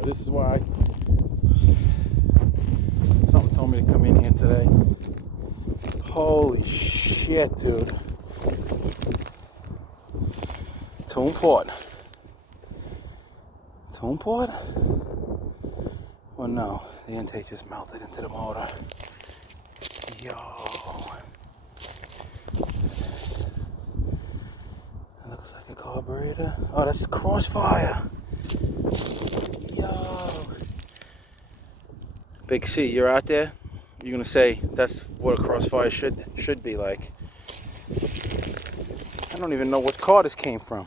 So this is why something told me to come in here today. Holy shit, dude. Too important. Too important? Well, no. The intake just melted into the motor. Yo. That looks like a carburetor. Oh, that's crossfire. Yo. Big C, you're out there? You're gonna say that's what a crossfire should be like. I don't even know what car this came from.